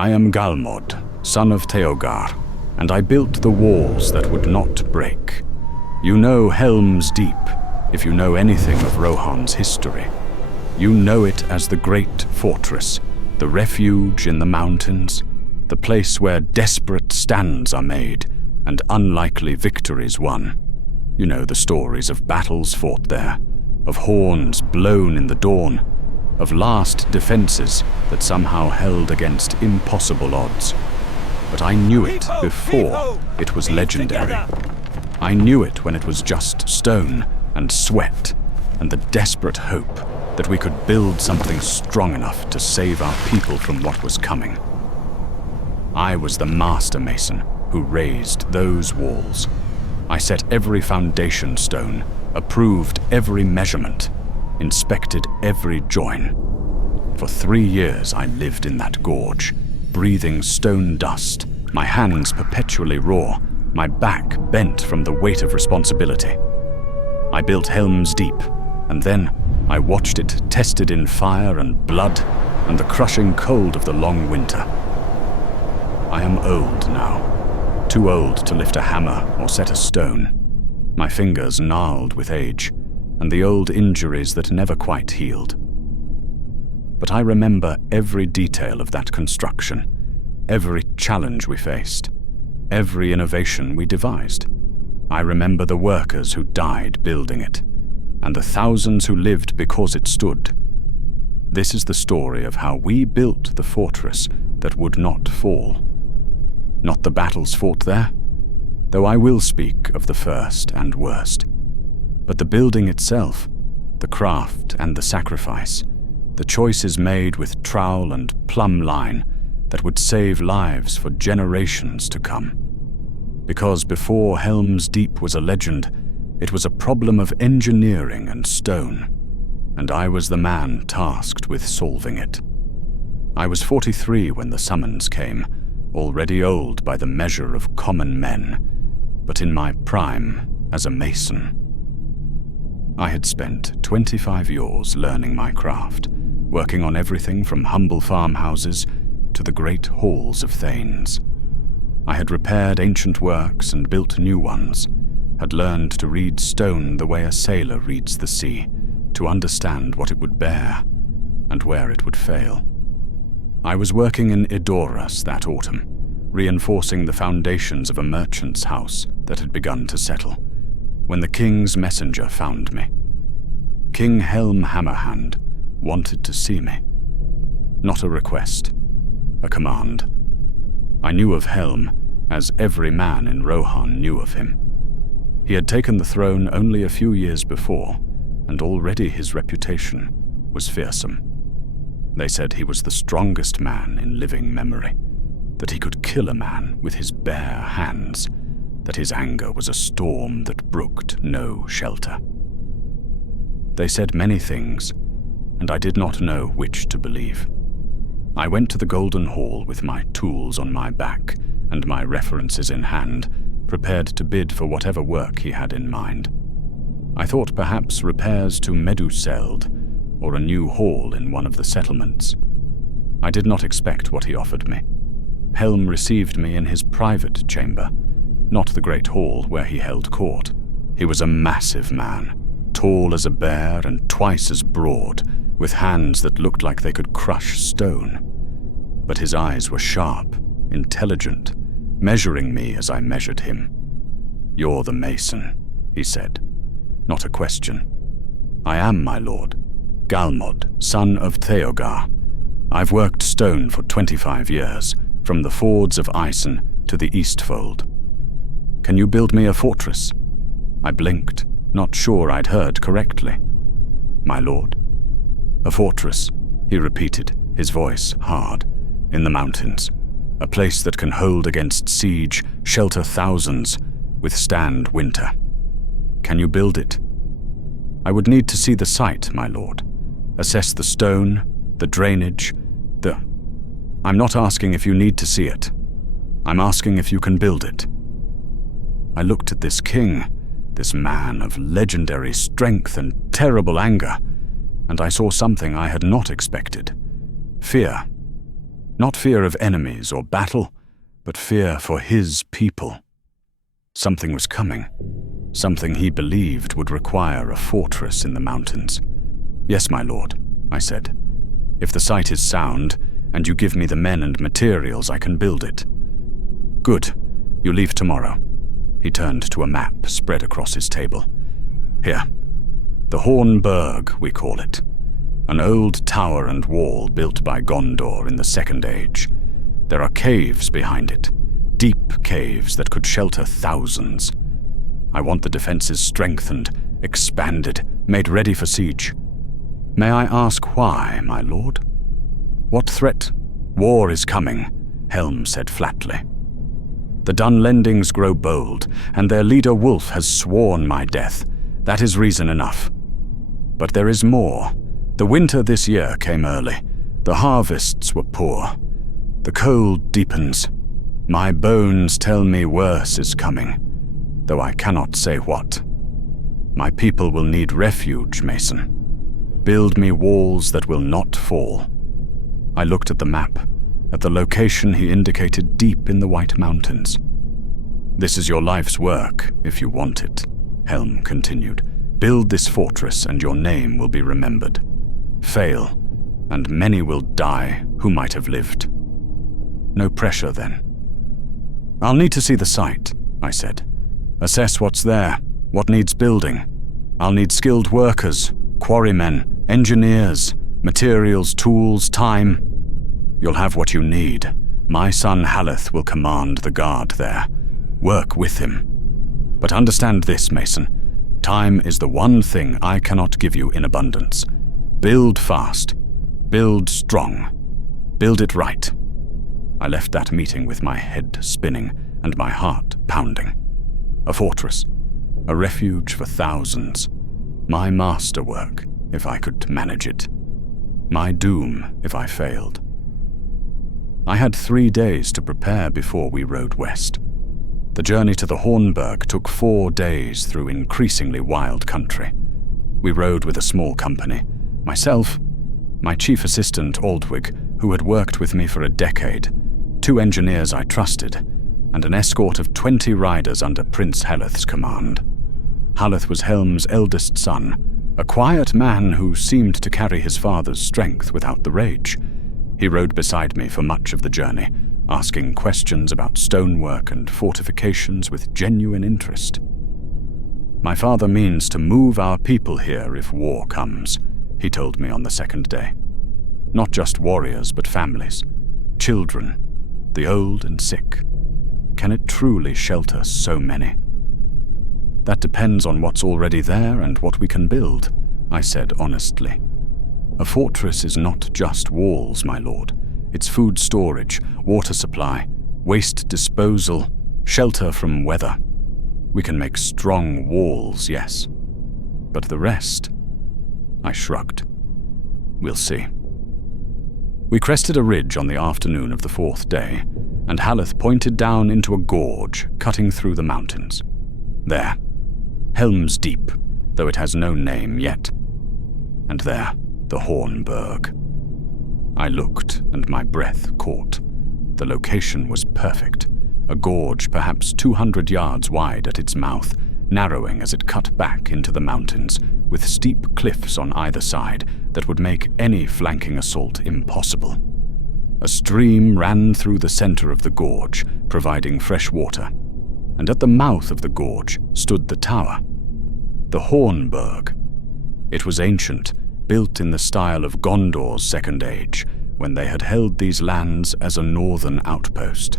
I am Galmod, son of Theogar, and I built the walls that would not break. You know Helm's Deep, if you know anything of Rohan's history. You know it as the great fortress, the refuge in the mountains, the place where desperate stands are made and unlikely victories won. You know the stories of battles fought there, of horns blown in the dawn, of last defenses that somehow held against impossible odds. But I knew it before it was legendary. I knew it when it was just stone and sweat and the desperate hope that we could build something strong enough to save our people from what was coming. I was the master mason who raised those walls. I set every foundation stone, approved every measurement, inspected every join. For 3 years I lived in that gorge, breathing stone dust, my hands perpetually raw, my back bent from the weight of responsibility. I built Helm's Deep, and then I watched it tested in fire and blood and the crushing cold of the long winter. I am old now, too old to lift a hammer or set a stone. My fingers gnarled with age, and the old injuries that never quite healed. But I remember every detail of that construction, every challenge we faced, every innovation we devised. I remember the workers who died building it, and the thousands who lived because it stood. This is the story of how we built the fortress that would not fall. Not the battles fought there, though I will speak of the first and worst, but the building itself, the craft and the sacrifice, the choices made with trowel and plumb line that would save lives for generations to come. Because before Helm's Deep was a legend, it was a problem of engineering and stone, and I was the man tasked with solving it. I was 43 when the summons came, already old by the measure of common men, but in my prime as a mason. I had spent 25 years learning my craft, working on everything from humble farmhouses to the great halls of thanes. I had repaired ancient works and built new ones, had learned to read stone the way a sailor reads the sea, to understand what it would bear and where it would fail. I was working in Edoras that autumn, reinforcing the foundations of a merchant's house that had begun to settle, when the king's messenger found me. King Helm Hammerhand wanted to see me. Not a request, a command. I knew of Helm, as every man in Rohan knew of him. He had taken the throne only a few years before, and already his reputation was fearsome. They said he was the strongest man in living memory, that he could kill a man with his bare hands, that his anger was a storm that brooked no shelter. They said many things, and I did not know which to believe. I went to the Golden Hall with my tools on my back and my references in hand, prepared to bid for whatever work he had in mind. I thought perhaps repairs to Meduseld, or a new hall in one of the settlements. I did not expect what he offered me. Helm received me in his private chamber, not the great hall where he held court. He was a massive man, tall as a bear and twice as broad, with hands that looked like they could crush stone. But his eyes were sharp, intelligent, measuring me as I measured him. "You're the mason," he said. Not a question. "I am, my lord. Galmod, son of Theogar. I've worked stone for 25 years, from the fords of Isen to the Eastfold. Can you build me a fortress?" I blinked, not sure I'd heard correctly. "My lord?" "A fortress," he repeated, his voice hard, "in the mountains. A place that can hold against siege, shelter thousands, withstand winter. Can you build it?" "I would need to see the site, my lord. Assess the stone, the drainage, I'm not asking if you need to see it. I'm asking if you can build it." I looked at this king, this man of legendary strength and terrible anger, and I saw something I had not expected. Fear. Not fear of enemies or battle, but fear for his people. Something was coming. Something he believed would require a fortress in the mountains. "Yes, my lord," I said. "If the site is sound, and you give me the men and materials, I can build it." "Good. You leave tomorrow." He turned to a map spread across his table. "Here. The Hornburg, we call it. An old tower and wall built by Gondor in the Second Age. There are caves behind it, deep caves that could shelter thousands. I want the defenses strengthened, expanded, made ready for siege. May I ask why, my lord?" "What threat?" "War is coming," Helm said flatly. "The Dunlendings grow bold, and their leader Wolf has sworn my death. That is reason enough. But there is more. The winter this year came early. The harvests were poor. The cold deepens. My bones tell me worse is coming, though I cannot say what. My people will need refuge, Mason. Build me walls that will not fall." I looked at the map, at the location he indicated deep in the White Mountains. "This is your life's work, if you want it," Helm continued. "Build this fortress and your name will be remembered. Fail, and many will die who might have lived. No pressure then." "I'll need to see the site," I said. "Assess what's there, what needs building. I'll need skilled workers, quarrymen, engineers, materials, tools, time. You'll have what you need. My son Haleth will command the guard there. Work with him. But understand this, Mason. Time is the one thing I cannot give you in abundance. Build fast. Build strong. Build it right." I left that meeting with my head spinning and my heart pounding. A fortress. A refuge for thousands. My masterwork, if I could manage it. My doom, if I failed. I had 3 days to prepare before we rode west. The journey to the Hornburg took 4 days through increasingly wild country. We rode with a small company. Myself, my chief assistant Aldwig, who had worked with me for a decade, 2 engineers I trusted, and an escort of 20 riders under Prince Haleth's command. Haleth was Helm's eldest son, a quiet man who seemed to carry his father's strength without the rage. He rode beside me for much of the journey, asking questions about stonework and fortifications with genuine interest. "My father means to move our people here if war comes," he told me on the second day. "Not just warriors, but families, children, the old and sick. Can it truly shelter so many?" "That depends on what's already there and what we can build," I said honestly. "A fortress is not just walls, my lord. It's food storage, water supply, waste disposal, shelter from weather. We can make strong walls, yes. But the rest?" I shrugged. "We'll see." We crested a ridge on the afternoon of the 4th day, and Haleth pointed down into a gorge cutting through the mountains. There. Helm's Deep, though it has no name yet. And there, the Hornburg. I looked, and my breath caught. The location was perfect. A gorge perhaps 200 yards wide at its mouth, narrowing as it cut back into the mountains, with steep cliffs on either side that would make any flanking assault impossible. A stream ran through the center of the gorge, providing fresh water, and at the mouth of the gorge stood the tower. The Hornburg. It was ancient, built in the style of Gondor's Second Age, when they had held these lands as a northern outpost.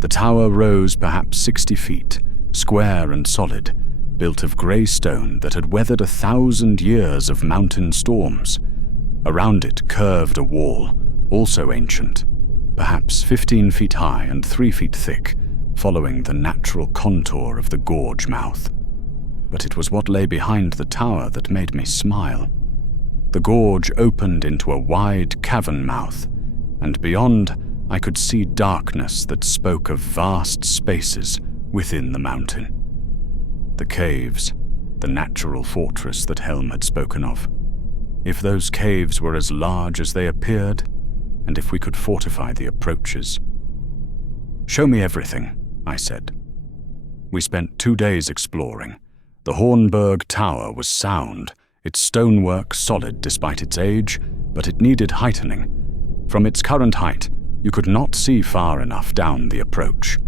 The tower rose perhaps 60 feet, square and solid, built of grey stone that had weathered 1,000 years of mountain storms. Around it curved a wall, also ancient, perhaps 15 feet high and 3 feet thick, following the natural contour of the gorge mouth. But it was what lay behind the tower that made me smile. The gorge opened into a wide cavern mouth, and beyond I could see darkness that spoke of vast spaces within the mountain. The caves, the natural fortress that Helm had spoken of. If those caves were as large as they appeared, and if we could fortify the approaches. "Show me everything," I said. We spent 2 days exploring. The Hornburg Tower was sound, its stonework solid despite its age, but it needed heightening. From its current height, you could not see far enough down the approach.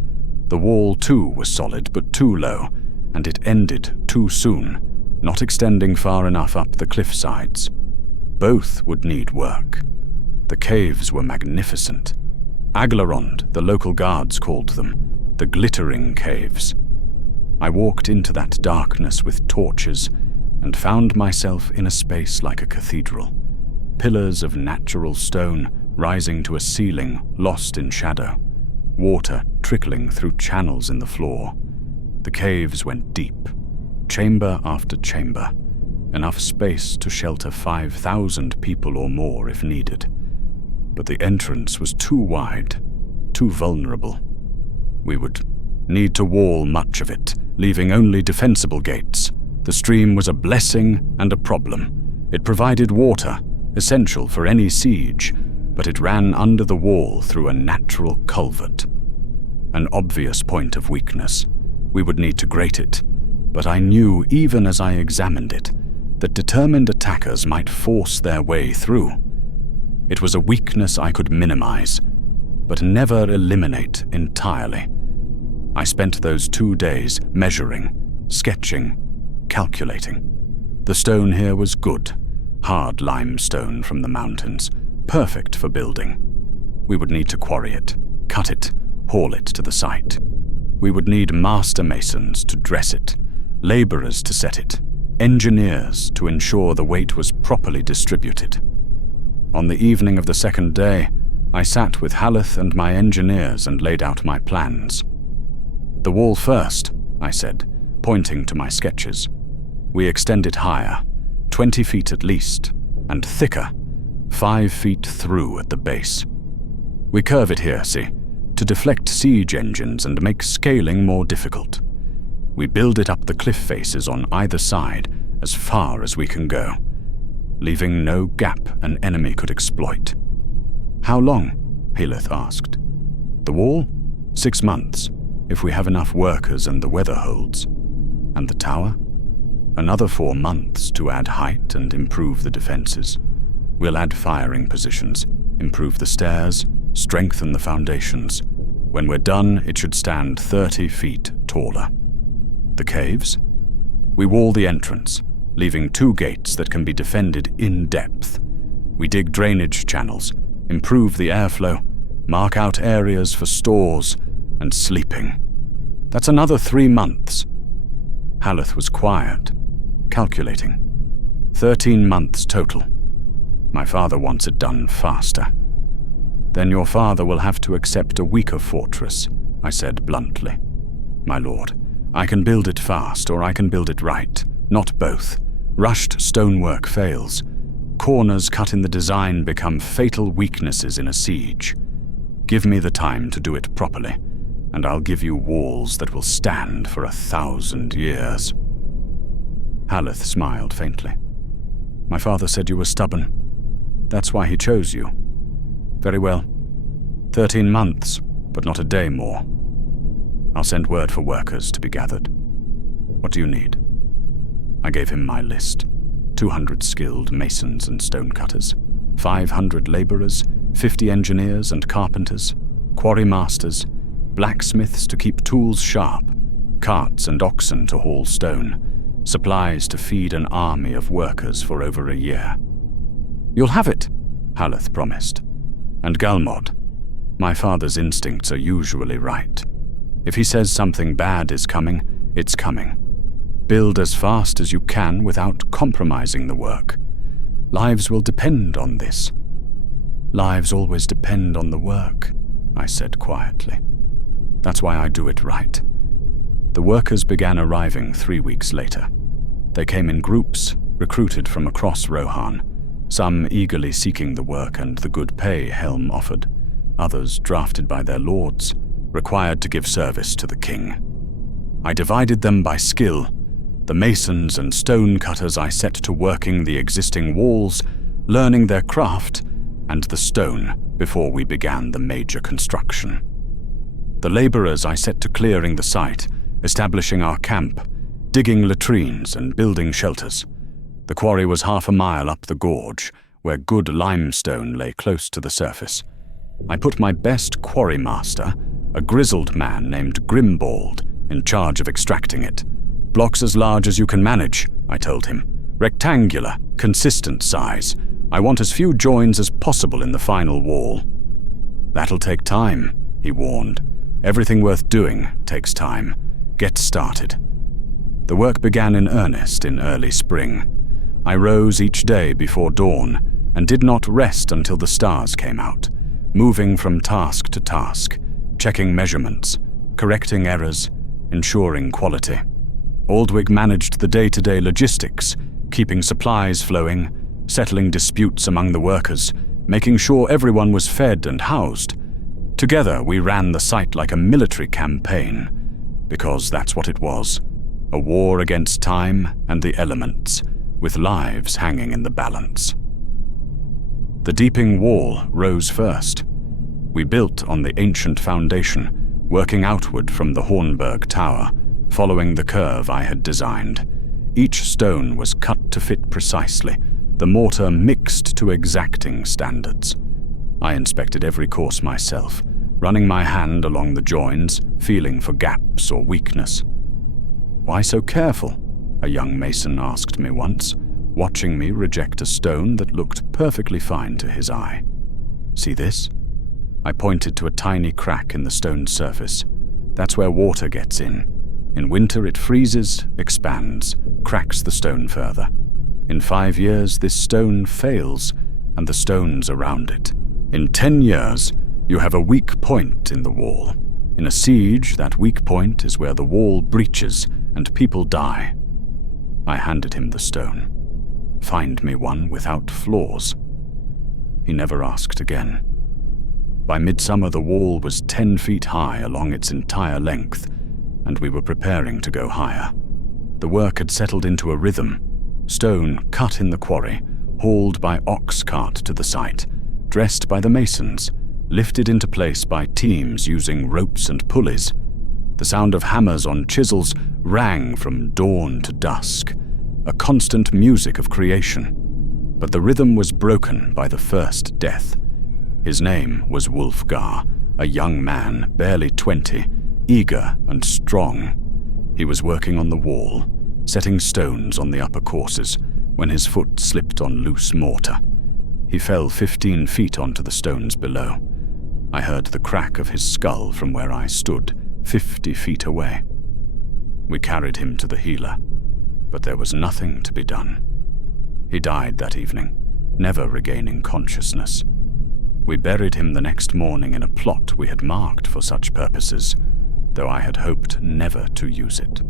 The wall too was solid but too low, and it ended too soon, not extending far enough up the cliff sides. Both would need work. The caves were magnificent. Aglarond, the local guards called them, the glittering caves. I walked into that darkness with torches and found myself in a space like a cathedral. Pillars of natural stone rising to a ceiling lost in shadow, water trickling through channels in the floor. The caves went deep, chamber after chamber, enough space to shelter 5,000 people or more if needed. But the entrance was too wide, too vulnerable. We would need to wall much of it, leaving only defensible gates. The stream was a blessing and a problem. It provided water, essential for any siege, but it ran under the wall through a natural culvert. An obvious point of weakness. We would need to grate it, but I knew even as I examined it that determined attackers might force their way through. It was a weakness I could minimize, but never eliminate entirely. I spent those 2 days measuring, sketching, calculating. The stone here was good, hard limestone from the mountains, perfect for building. We would need to quarry it, cut it, haul it to the site. We would need master masons to dress it, laborers to set it, engineers to ensure the weight was properly distributed. On the evening of the second day, I sat with Haleth and my engineers and laid out my plans. "The wall first," I said, pointing to my sketches. "We extend it higher, 20 feet at least, and thicker, 5 feet through at the base. We curve it here, see, to deflect siege engines and make scaling more difficult. We build it up the cliff faces on either side as far as we can go, leaving no gap an enemy could exploit." "How long?" Haleth asked. "The wall? 6 months, if we have enough workers and the weather holds. And the tower? Another 4 months to add height and improve the defenses. We'll add firing positions, improve the stairs, strengthen the foundations. When we're done, it should stand 30 feet taller. The caves? We wall the entrance, leaving 2 gates that can be defended in depth. We dig drainage channels, improve the airflow, mark out areas for stores and sleeping. That's another 3 months. Haleth was quiet, calculating. 13 months total. My father wants it done faster. Then your father will have to accept a weaker fortress, I said bluntly. My lord, I can build it fast or I can build it right, not both. Rushed stonework fails. Corners cut in the design become fatal weaknesses in a siege. Give me the time to do it properly, and I'll give you walls that will stand for 1,000 years. Haleth smiled faintly. My father said you were stubborn. That's why he chose you. Very well. 13 months, but not a day more. I'll send word for workers to be gathered. What do you need? I gave him my list. 200 skilled masons and stonecutters, 500 laborers, 50 engineers and carpenters, quarry masters, blacksmiths to keep tools sharp, carts and oxen to haul stone, supplies to feed an army of workers for over a year. You'll have it, Haleth promised. And Galmod, my father's instincts are usually right. If he says something bad is coming, it's coming. Build as fast as you can without compromising the work. Lives will depend on this. Lives always depend on the work, I said quietly. That's why I do it right. The workers began arriving 3 weeks later. They came in groups, recruited from across Rohan, some eagerly seeking the work and the good pay Helm offered, others drafted by their lords, required to give service to the king. I divided them by skill. The masons and stone cutters I set to working the existing walls, learning their craft, and the stone before we began the major construction. The laborers I set to clearing the site, establishing our camp, digging latrines and building shelters. The quarry was half a mile up the gorge, where good limestone lay close to the surface. I put my best quarry master, a grizzled man named Grimbald, in charge of extracting it. "Blocks as large as you can manage," I told him. "Rectangular, consistent size. I want as few joins as possible in the final wall." "That'll take time," he warned. "Everything worth doing takes time. Get started." The work began in earnest in early spring. I rose each day before dawn and did not rest until the stars came out, moving from task to task, checking measurements, correcting errors, ensuring quality. Aldwig managed the day-to-day logistics, keeping supplies flowing, settling disputes among the workers, making sure everyone was fed and housed. Together, we ran the site like a military campaign, because that's what it was, a war against time and the elements, with lives hanging in the balance. The Deeping Wall rose first. We built on the ancient foundation, working outward from the Hornburg Tower, following the curve I had designed. Each stone was cut to fit precisely, the mortar mixed to exacting standards. I inspected every course myself, running my hand along the joins, feeling for gaps or weakness. "Why so careful?" a young mason asked me once, watching me reject a stone that looked perfectly fine to his eye. "See this?" I pointed to a tiny crack in the stone's surface. "That's where water gets in. In winter it freezes, expands, cracks the stone further. In 5 years this stone fails, and the stones around it. In 10 years, you have a weak point in the wall. In a siege, that weak point is where the wall breaches and people die." I handed him the stone. "Find me one without flaws." He never asked again. By midsummer, the wall was 10 feet high along its entire length, and we were preparing to go higher. The work had settled into a rhythm. Stone cut in the quarry, hauled by ox cart to the site, dressed by the masons, lifted into place by teams using ropes and pulleys. The sound of hammers on chisels rang from dawn to dusk, a constant music of creation. But the rhythm was broken by the first death. His name was Wulfgar, a young man, barely 20, eager and strong. He was working on the wall, setting stones on the upper courses, when his foot slipped on loose mortar. He fell 15 feet onto the stones below. I heard the crack of his skull from where I stood, 50 feet away. We carried him to the healer, but there was nothing to be done. He died that evening, never regaining consciousness. We buried him the next morning in a plot we had marked for such purposes, though I had hoped never to use it.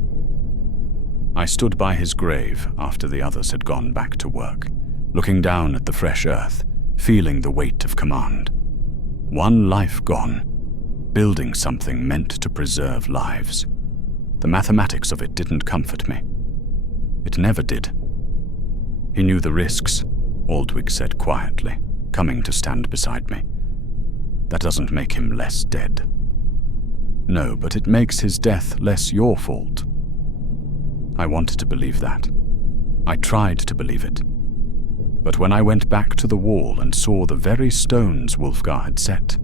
I stood by his grave after the others had gone back to work, looking down at the fresh earth, feeling the weight of command. One life gone, building something meant to preserve lives. The mathematics of it didn't comfort me. It never did. "He knew the risks," Aldwig said quietly, coming to stand beside me. "That doesn't make him less dead." "No, but it makes his death less your fault." I wanted to believe that. I tried to believe it. But when I went back to the wall and saw the very stones Wulfgar had set,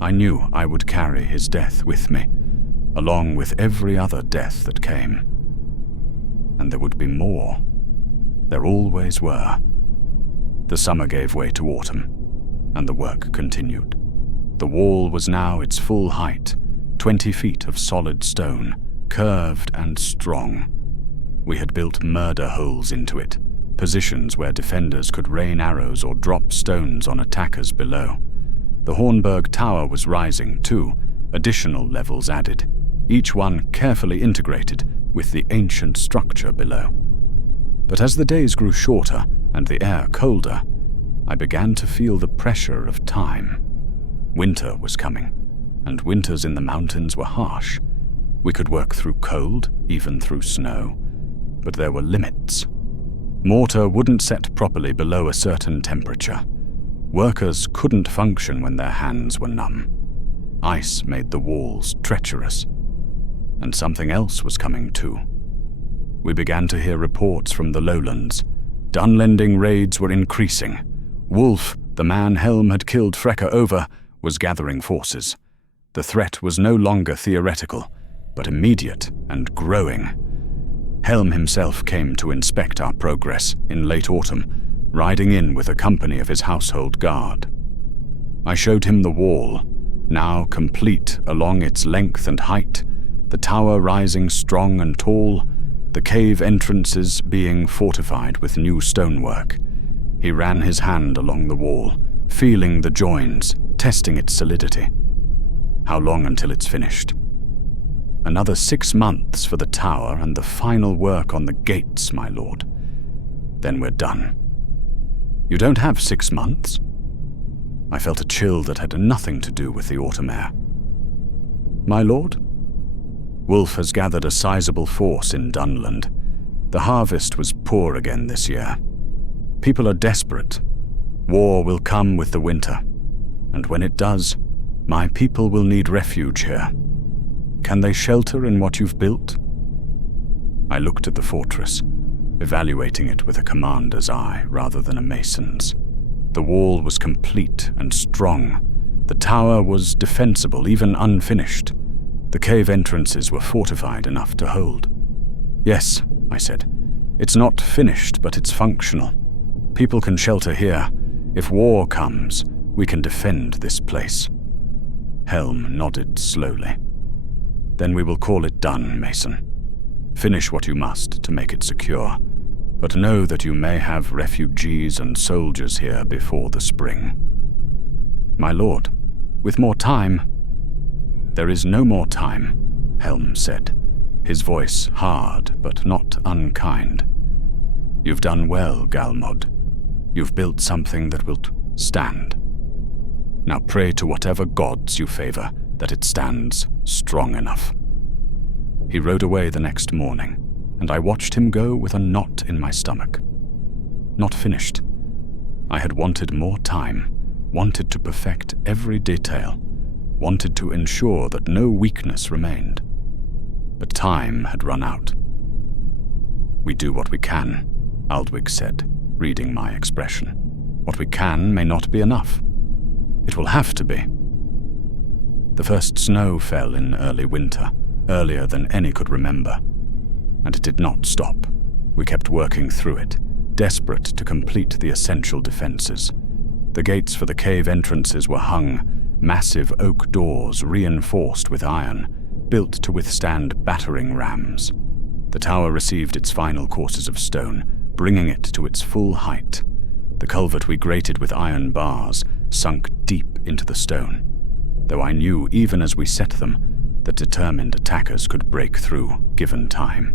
I knew I would carry his death with me, along with every other death that came. And there would be more. There always were. The summer gave way to autumn, and the work continued. The wall was now its full height, 20 feet of solid stone, curved and strong. We had built murder holes into it, positions where defenders could rain arrows or drop stones on attackers below. The Hornburg Tower was rising too, additional levels added, each one carefully integrated with the ancient structure below. But as the days grew shorter and the air colder, I began to feel the pressure of time. Winter was coming, and winters in the mountains were harsh. We could work through cold, even through snow, but there were limits. Mortar wouldn't set properly below a certain temperature. Workers couldn't function when their hands were numb. Ice made the walls treacherous. And something else was coming too. We began to hear reports from the lowlands. Dunlending raids were increasing. Wolf, the man Helm had killed Freka over, was gathering forces. The threat was no longer theoretical, but immediate and growing. Helm himself came to inspect our progress in late autumn, riding in with a company of his household guard. I showed him the wall, now complete along its length and height, the tower rising strong and tall, the cave entrances being fortified with new stonework. He ran his hand along the wall, feeling the joins, testing its solidity. How long until it's finished? Another 6 months for the tower and the final work on the gates, my lord. Then we're done. You don't have 6 months? I felt a chill that had nothing to do with the autumn air. My lord? Wolf has gathered a sizable force in Dunland. The harvest was poor again this year. People are desperate. War will come with the winter. And when it does, my people will need refuge here. Can they shelter in what you've built? I looked at the fortress, evaluating it with a commander's eye rather than a mason's. The wall was complete and strong. The tower was defensible, even unfinished. The cave entrances were fortified enough to hold. Yes, I said. It's not finished, but it's functional. People can shelter here. If war comes, we can defend this place. Helm nodded slowly. Then we will call it done, Mason. Finish what you must to make it secure, but know that you may have refugees and soldiers here before the spring. My lord, with more time... There is no more time, Helm said, his voice hard but not unkind. You've done well, Galmod. You've built something that will stand. Now pray to whatever gods you favor that it stands strong enough. He rode away the next morning, and I watched him go with a knot in my stomach. Not finished. I had wanted more time, wanted to perfect every detail, wanted to ensure that no weakness remained. But time had run out. We do what we can, Aldwig said, reading my expression. What we can may not be enough. It will have to be. The first snow fell in early winter, earlier than any could remember. And it did not stop. We kept working through it, desperate to complete the essential defenses. The gates for the cave entrances were hung, massive oak doors reinforced with iron, built to withstand battering rams. The tower received its final courses of stone, bringing it to its full height. The culvert we grated with iron bars sunk deep into the stone, though I knew even as we set them that determined attackers could break through, given time.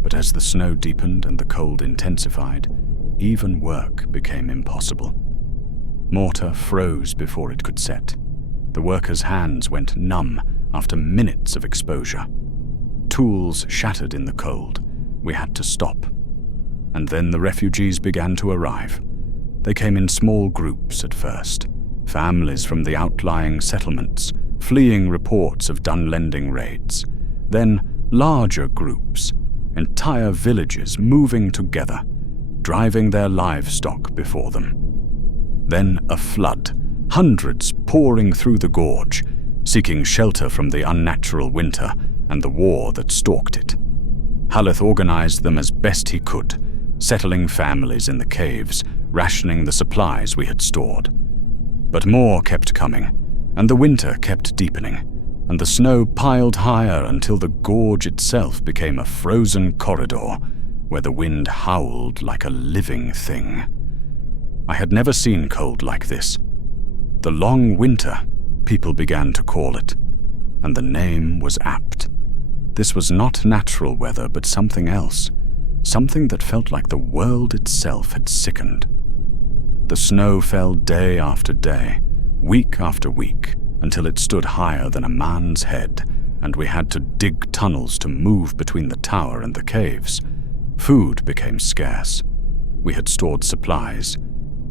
But as the snow deepened and the cold intensified, even work became impossible. Mortar froze before it could set. The workers' hands went numb after minutes of exposure. Tools shattered in the cold. We had to stop. And then the refugees began to arrive. They came in small groups at first, families from the outlying settlements, fleeing reports of Dunlending raids. Then larger groups, entire villages moving together, driving their livestock before them. Then a flood, hundreds pouring through the gorge, seeking shelter from the unnatural winter and the war that stalked it. Haleth organized them as best he could, settling families in the caves, rationing the supplies we had stored. But more kept coming, and the winter kept deepening, and the snow piled higher until the gorge itself became a frozen corridor where the wind howled like a living thing. I had never seen cold like this. The long winter, people began to call it, and the name was apt. This was not natural weather, but something else, something that felt like the world itself had sickened. The snow fell day after day, week after week, until it stood higher than a man's head, and we had to dig tunnels to move between the tower and the caves. Food became scarce. We had stored supplies.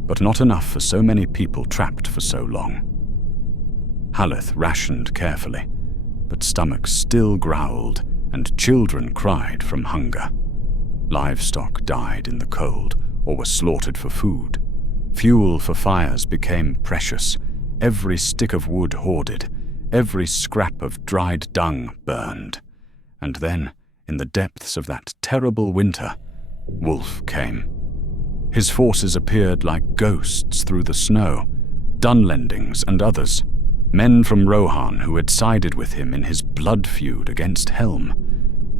but not enough for so many people trapped for so long. Haleth rationed carefully, but stomachs still growled and children cried from hunger. Livestock died in the cold or were slaughtered for food. Fuel for fires became precious, every stick of wood hoarded, every scrap of dried dung burned. And then, in the depths of that terrible winter, Wolf came. His forces appeared like ghosts through the snow, Dunlendings and others, men from Rohan who had sided with him in his blood feud against Helm.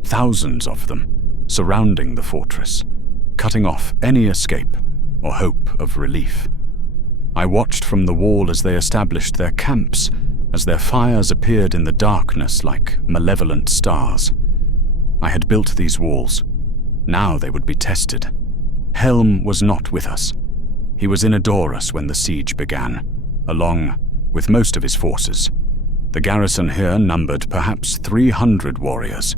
Thousands of them, surrounding the fortress, cutting off any escape or hope of relief. I watched from the wall as they established their camps, as their fires appeared in the darkness like malevolent stars. I had built these walls. Now they would be tested. Helm was not with us. He was in Adorus when the siege began, along with most of his forces. The garrison here numbered perhaps 300 warriors,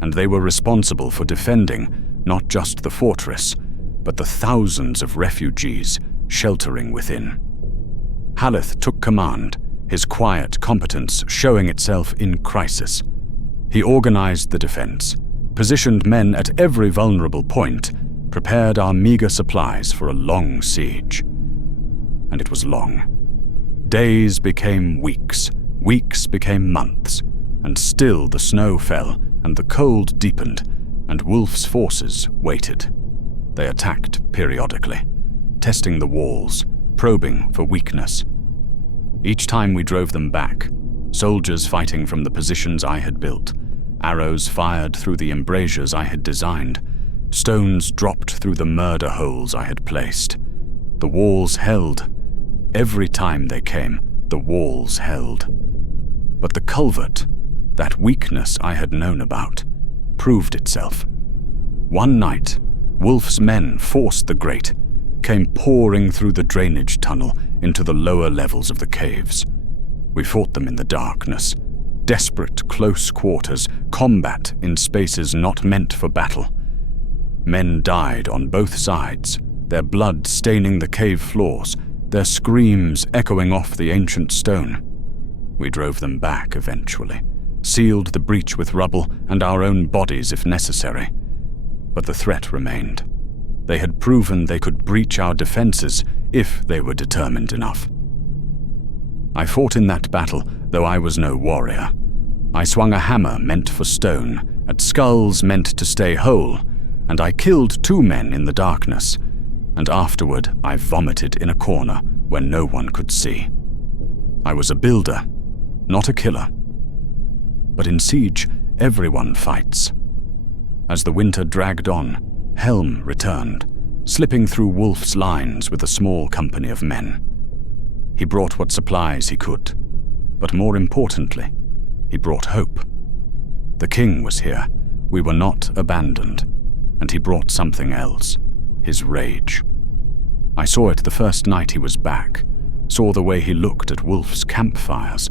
and they were responsible for defending not just the fortress, but the thousands of refugees sheltering within. Haleth took command, his quiet competence showing itself in crisis. He organized the defense, positioned men at every vulnerable point, prepared our meager supplies for a long siege. And it was long. Days became weeks, weeks became months, and still the snow fell and the cold deepened, and Wolf's forces waited. They attacked periodically, testing the walls, probing for weakness. Each time we drove them back, soldiers fighting from the positions I had built, arrows fired through the embrasures I had designed, stones dropped through the murder holes I had placed. The walls held. Every time they came, the walls held. But the culvert, that weakness I had known about, proved itself. One night, Wolf's men forced the grate, came pouring through the drainage tunnel into the lower levels of the caves. We fought them in the darkness. Desperate close quarters, combat in spaces not meant for battle. Men died on both sides, their blood staining the cave floors, their screams echoing off the ancient stone. We drove them back eventually, sealed the breach with rubble and our own bodies if necessary. But the threat remained. They had proven they could breach our defenses if they were determined enough. I fought in that battle, though I was no warrior. I swung a hammer meant for stone, at skulls meant to stay whole, and I killed 2 men in the darkness, and afterward I vomited in a corner where no one could see. I was a builder, not a killer. But in siege, everyone fights. As the winter dragged on, Helm returned, slipping through Wolf's lines with a small company of men. He brought what supplies he could, but more importantly, he brought hope. The king was here, we were not abandoned, and he brought something else, his rage. I saw it the first night he was back, saw the way he looked at Wolf's campfires,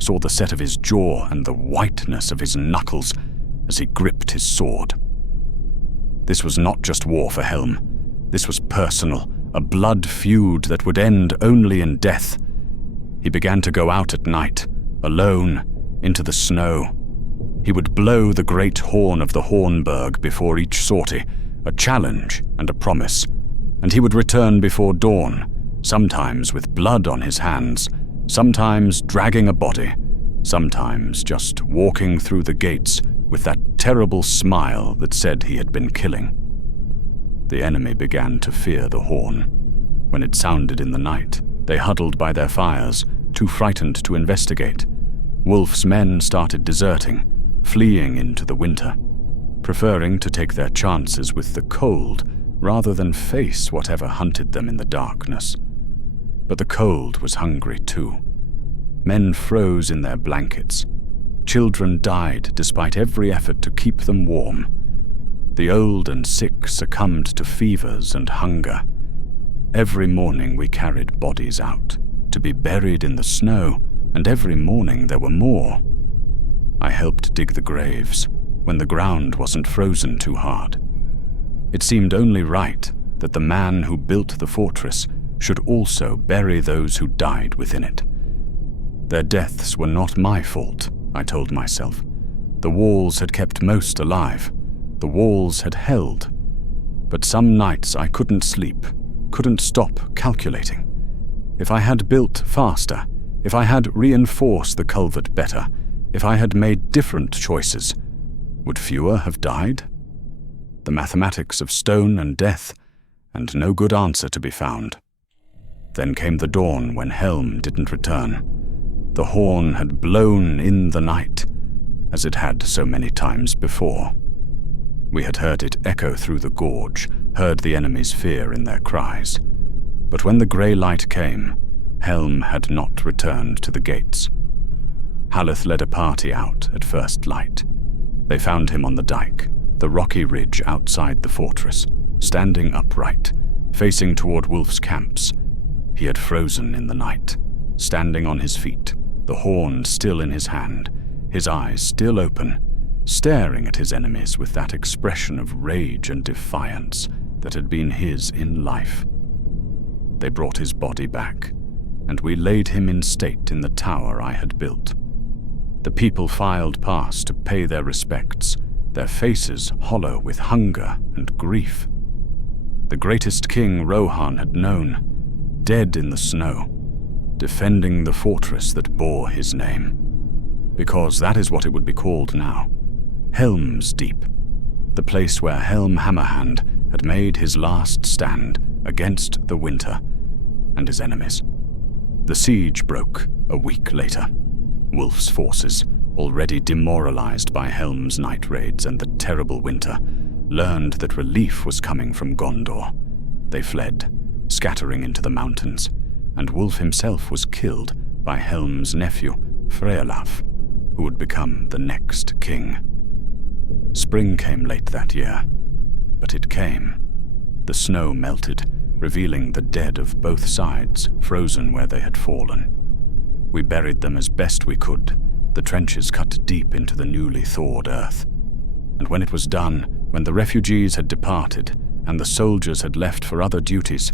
saw the set of his jaw and the whiteness of his knuckles as he gripped his sword. This was not just war for Helm. This was personal, a blood feud that would end only in death. He began to go out at night, alone, into the snow. He would blow the great horn of the Hornburg before each sortie, a challenge and a promise, and he would return before dawn, sometimes with blood on his hands, sometimes dragging a body, sometimes just walking through the gates with that terrible smile that said he had been killing. The enemy began to fear the horn. When it sounded in the night, they huddled by their fires, too frightened to investigate. Wolf's men started deserting, fleeing into the winter, preferring to take their chances with the cold rather than face whatever hunted them in the darkness. But the cold was hungry too. Men froze in their blankets. Children died despite every effort to keep them warm. The old and sick succumbed to fevers and hunger. Every morning we carried bodies out, to be buried in the snow, and every morning there were more. I helped dig the graves, when the ground wasn't frozen too hard. It seemed only right that the man who built the fortress should also bury those who died within it. Their deaths were not my fault, I told myself. The walls had kept most alive. The walls had held. But some nights I couldn't sleep, couldn't stop calculating. If I had built faster, if I had reinforced the culvert better, if I had made different choices, would fewer have died? The mathematics of stone and death, and no good answer to be found. Then came the dawn when Helm didn't return. The horn had blown in the night, as it had so many times before. We had heard it echo through the gorge, heard the enemy's fear in their cries. But when the grey light came, Helm had not returned to the gates. Haleth led a party out at first light. They found him on the dike, the rocky ridge outside the fortress, standing upright, facing toward Wolf's camps. He had frozen in the night, standing on his feet, the horn still in his hand, his eyes still open, staring at his enemies with that expression of rage and defiance that had been his in life. They brought his body back, and we laid him in state in the tower I had built. The people filed past to pay their respects, their faces hollow with hunger and grief. The greatest king Rohan had known, dead in the snow, defending the fortress that bore his name. Because that is what it would be called now. Helm's Deep, the place where Helm Hammerhand had made his last stand against the winter and his enemies. The siege broke a week later. Wolf's forces, already demoralized by Helm's night raids and the terrible winter, learned that relief was coming from Gondor. They fled, scattering into the mountains, and Wolf himself was killed by Helm's nephew, Freolaf, who would become the next king. Spring came late that year, but it came. The snow melted, revealing the dead of both sides, frozen where they had fallen. We buried them as best we could, the trenches cut deep into the newly thawed earth. And when it was done, when the refugees had departed and the soldiers had left for other duties,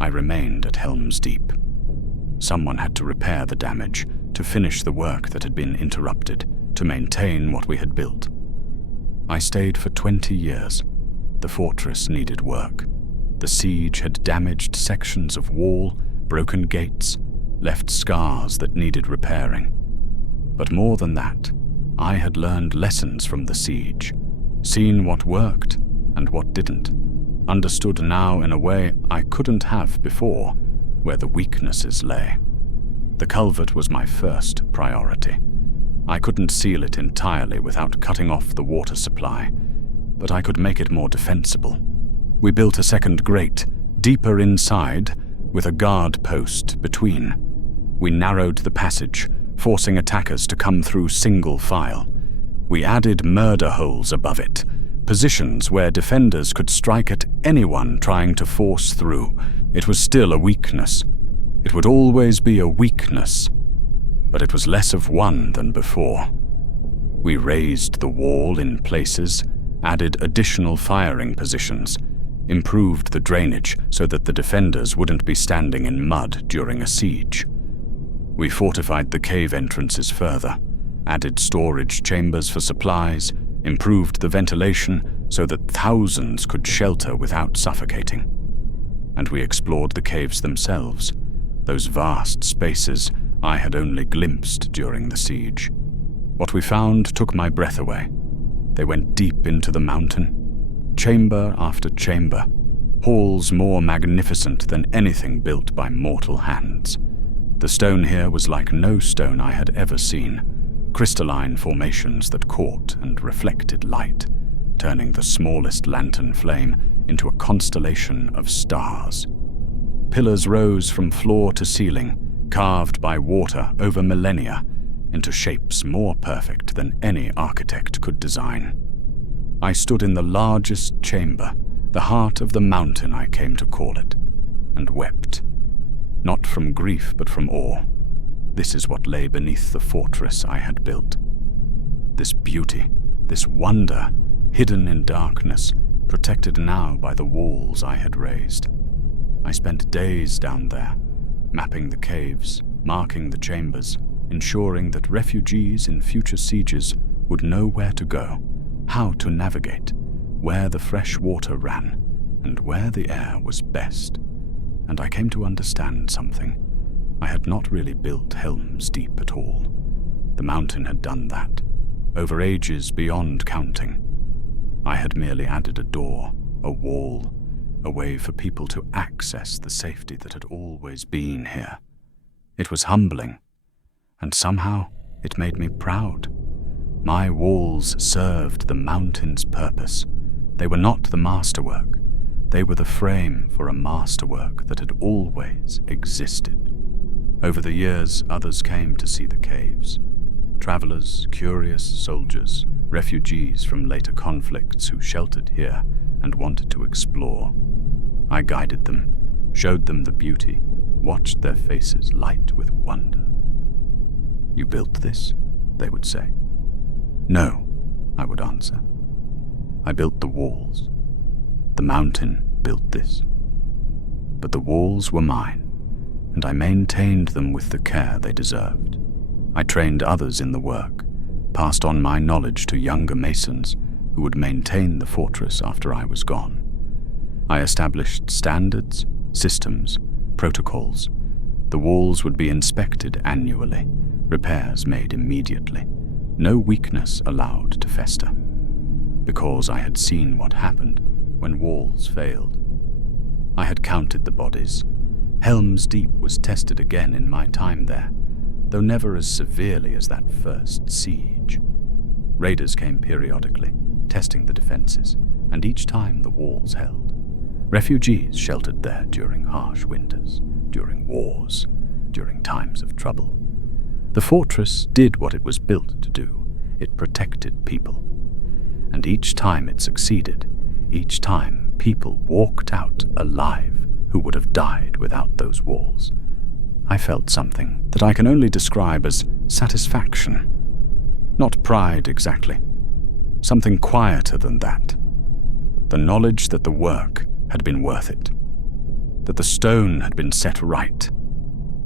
I remained at Helm's Deep. Someone had to repair the damage, to finish the work that had been interrupted, to maintain what we had built. I stayed for 20 years. The fortress needed work. The siege had damaged sections of wall, broken gates, left scars that needed repairing. But more than that, I had learned lessons from the siege, seen what worked and what didn't, understood now in a way I couldn't have before where the weaknesses lay. The culvert was my first priority. I couldn't seal it entirely without cutting off the water supply, but I could make it more defensible. We built a second grate, deeper inside, with a guard post between. We narrowed the passage, forcing attackers to come through single file. We added murder holes above it, positions where defenders could strike at anyone trying to force through. It was still a weakness. It would always be a weakness, but it was less of one than before. We raised the wall in places, added additional firing positions, improved the drainage so that the defenders wouldn't be standing in mud during a siege. We fortified the cave entrances further, added storage chambers for supplies, improved the ventilation so that thousands could shelter without suffocating. And we explored the caves themselves, those vast spaces I had only glimpsed during the siege. What we found took my breath away. They went deep into the mountain, chamber after chamber, halls more magnificent than anything built by mortal hands. The stone here was like no stone I had ever seen, crystalline formations that caught and reflected light, turning the smallest lantern flame into a constellation of stars. Pillars rose from floor to ceiling, carved by water over millennia, into shapes more perfect than any architect could design. I stood in the largest chamber, the heart of the mountain I came to call it, and wept. Not from grief, but from awe. This is what lay beneath the fortress I had built. This beauty, this wonder, hidden in darkness, protected now by the walls I had raised. I spent days down there, mapping the caves, marking the chambers, ensuring that refugees in future sieges would know where to go, how to navigate, where the fresh water ran, and where the air was best. And I came to understand something. I had not really built Helm's Deep at all. The mountain had done that, over ages beyond counting. I had merely added a door, a wall, a way for people to access the safety that had always been here. It was humbling, and somehow it made me proud. My walls served the mountain's purpose. They were not the masterwork. They were the frame for a masterwork that had always existed. Over the years, others came to see the caves. Travelers, curious soldiers, refugees from later conflicts who sheltered here and wanted to explore. I guided them, showed them the beauty, watched their faces light with wonder. "You built this?" they would say. "No," I would answer. "I built the walls. The mountain built this. But the walls were mine, and I maintained them with the care they deserved. I trained others in the work, passed on my knowledge to younger masons who would maintain the fortress after I was gone. I established standards, systems, protocols. The walls would be inspected annually, repairs made immediately. No weakness allowed to fester. Because I had seen what happened when walls failed. I had counted the bodies. Helm's Deep was tested again in my time there, though never as severely as that first siege. Raiders came periodically, testing the defenses, and each time the walls held. Refugees sheltered there during harsh winters, during wars, during times of trouble. The fortress did what it was built to do. It protected people. And each time it succeeded, each time people walked out alive who would have died without those walls. I felt something that I can only describe as satisfaction. Not pride exactly. Something quieter than that. The knowledge that the work had been worth it. That the stone had been set right.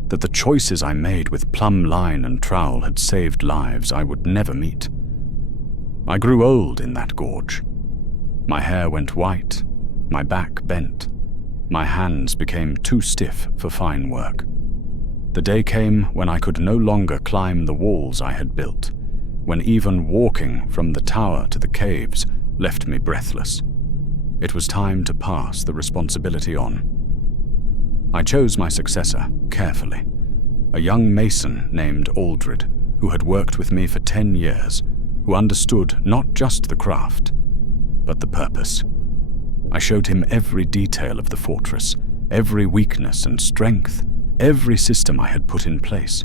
That the choices I made with plumb line and trowel had saved lives I would never meet. I grew old in that gorge. My hair went white, my back bent, my hands became too stiff for fine work. The day came when I could no longer climb the walls I had built, when even walking from the tower to the caves left me breathless. It was time to pass the responsibility on. I chose my successor carefully, a young mason named Aldred, who had worked with me for 10 years, who understood not just the craft, but the purpose. I showed him every detail of the fortress, every weakness and strength, every system I had put in place.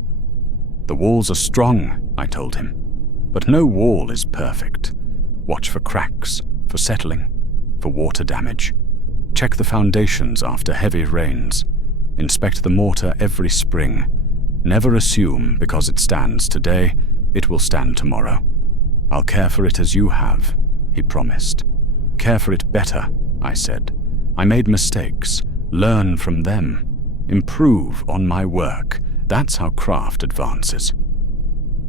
"The walls are strong," I told him, "but no wall is perfect. Watch for cracks, for settling, for water damage. Check the foundations after heavy rains. Inspect the mortar every spring. Never assume because it stands today, it will stand tomorrow. I'll care for it as you have," he promised. "Care for it better," I said. "I made mistakes. Learn from them. Improve on my work. That's how craft advances."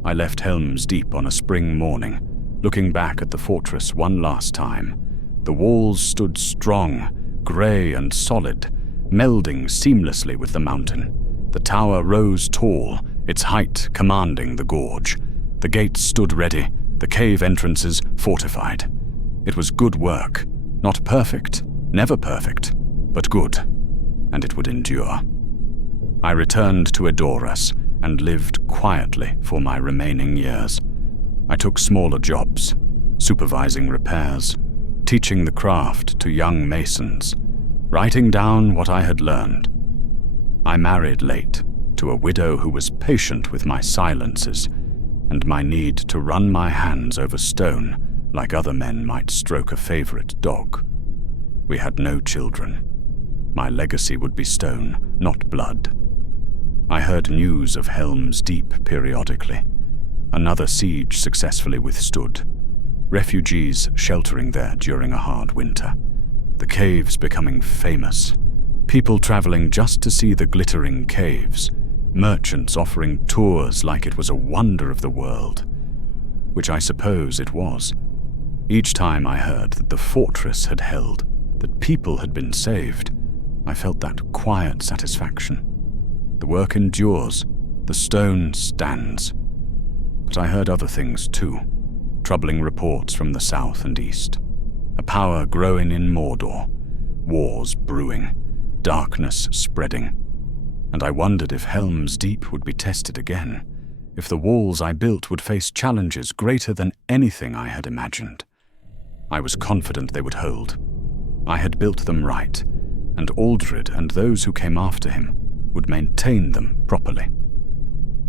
I left Helm's Deep on a spring morning, looking back at the fortress one last time. The walls stood strong, grey and solid, melding seamlessly with the mountain. The tower rose tall, its height commanding the gorge. The gates stood ready, the cave entrances fortified. It was good work, not perfect, never perfect, but good, and it would endure. I returned to Edoras and lived quietly for my remaining years. I took smaller jobs, supervising repairs, teaching the craft to young masons, writing down what I had learned. I married late to a widow who was patient with my silences and my need to run my hands over stone like other men might stroke a favorite dog. We had no children. My legacy would be stone, not blood. I heard news of Helm's Deep periodically. Another siege successfully withstood. Refugees sheltering there during a hard winter. The caves becoming famous. People traveling just to see the glittering caves, merchants offering tours like it was a wonder of the world, which I suppose it was. Each time I heard that the fortress had held, that people had been saved, I felt that quiet satisfaction. The work endures, the stone stands. But I heard other things too, troubling reports from the south and east. A power growing in Mordor, wars brewing, darkness spreading. And I wondered if Helm's Deep would be tested again, if the walls I built would face challenges greater than anything I had imagined. I was confident they would hold. I had built them right, and Aldred and those who came after him would maintain them properly.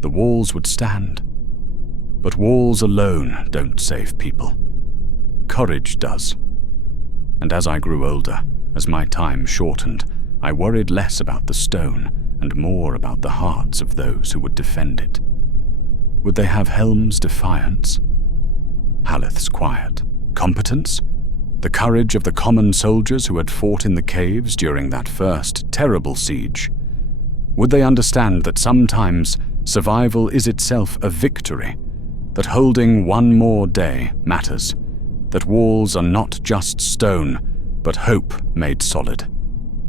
The walls would stand. But walls alone don't save people. Courage does. And as I grew older, as my time shortened, I worried less about the stone and more about the hearts of those who would defend it. Would they have Helm's defiance? Haleth's quiet? Competence? The courage of the common soldiers who had fought in the caves during that first terrible siege? Would they understand that sometimes survival is itself a victory, that holding one more day matters, that walls are not just stone, but hope made solid?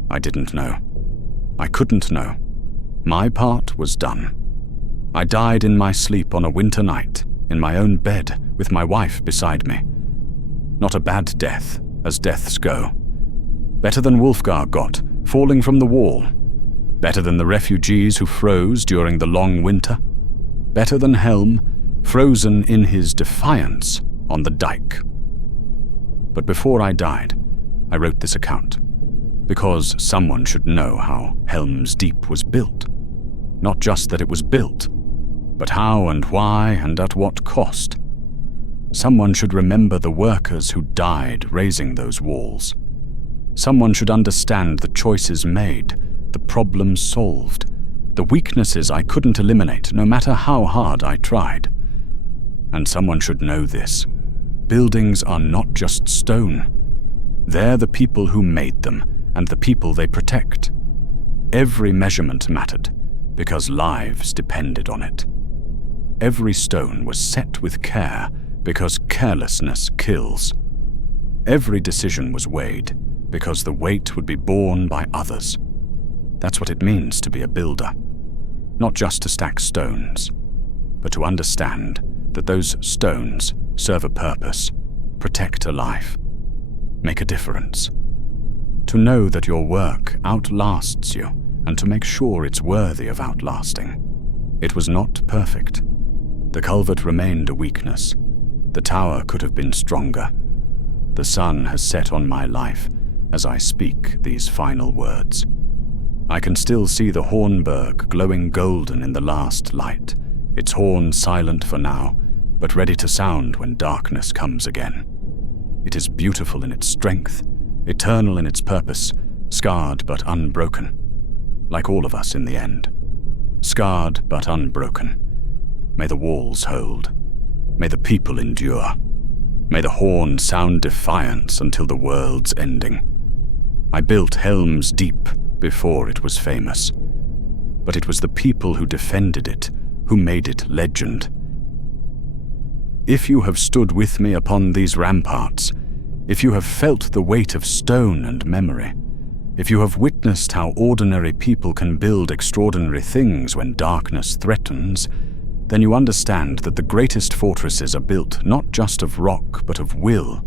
I didn't know. I couldn't know. My part was done. I died in my sleep on a winter night, in my own bed, with my wife beside me. Not a bad death, as deaths go. Better than Wulfgar got, falling from the wall. Better than the refugees who froze during the long winter. Better than Helm, frozen in his defiance on the dike. But before I died, I wrote this account, because someone should know how Helm's Deep was built. Not just that it was built, but how and why and at what cost. Someone should remember the workers who died raising those walls. Someone should understand the choices made, the problems solved, the weaknesses I couldn't eliminate no matter how hard I tried. And someone should know this. Buildings are not just stone. They're the people who made them and the people they protect. Every measurement mattered because lives depended on it. Every stone was set with care because carelessness kills. Every decision was weighed because the weight would be borne by others. That's what it means to be a builder. Not just to stack stones, but to understand that those stones serve a purpose, protect a life, make a difference. To know that your work outlasts you and to make sure it's worthy of outlasting. It was not perfect. The culvert remained a weakness. The tower could have been stronger. The sun has set on my life as I speak these final words. I can still see the Hornburg glowing golden in the last light, its horn silent for now, but ready to sound when darkness comes again. It is beautiful in its strength, eternal in its purpose, scarred but unbroken, like all of us in the end. Scarred but unbroken. May the walls hold. May the people endure. May the horn sound defiance until the world's ending. I built Helm's Deep before it was famous, but it was the people who defended it, who made it legend. If you have stood with me upon these ramparts, if you have felt the weight of stone and memory, if you have witnessed how ordinary people can build extraordinary things when darkness threatens, then you understand that the greatest fortresses are built not just of rock but of will,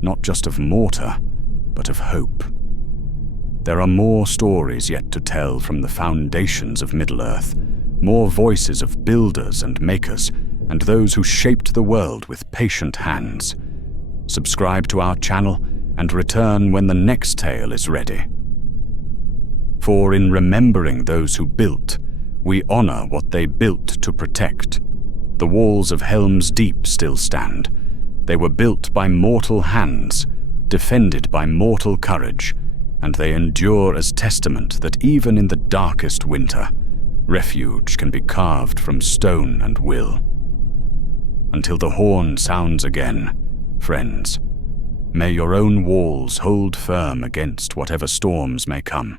not just of mortar but of hope. There are more stories yet to tell from the foundations of Middle-earth, more voices of builders and makers, and those who shaped the world with patient hands. Subscribe to our channel and return when the next tale is ready. For in remembering those who built, we honor what they built to protect. The walls of Helm's Deep still stand. They were built by mortal hands, defended by mortal courage, and they endure as testament that even in the darkest winter, refuge can be carved from stone and will. Until the horn sounds again, friends, may your own walls hold firm against whatever storms may come.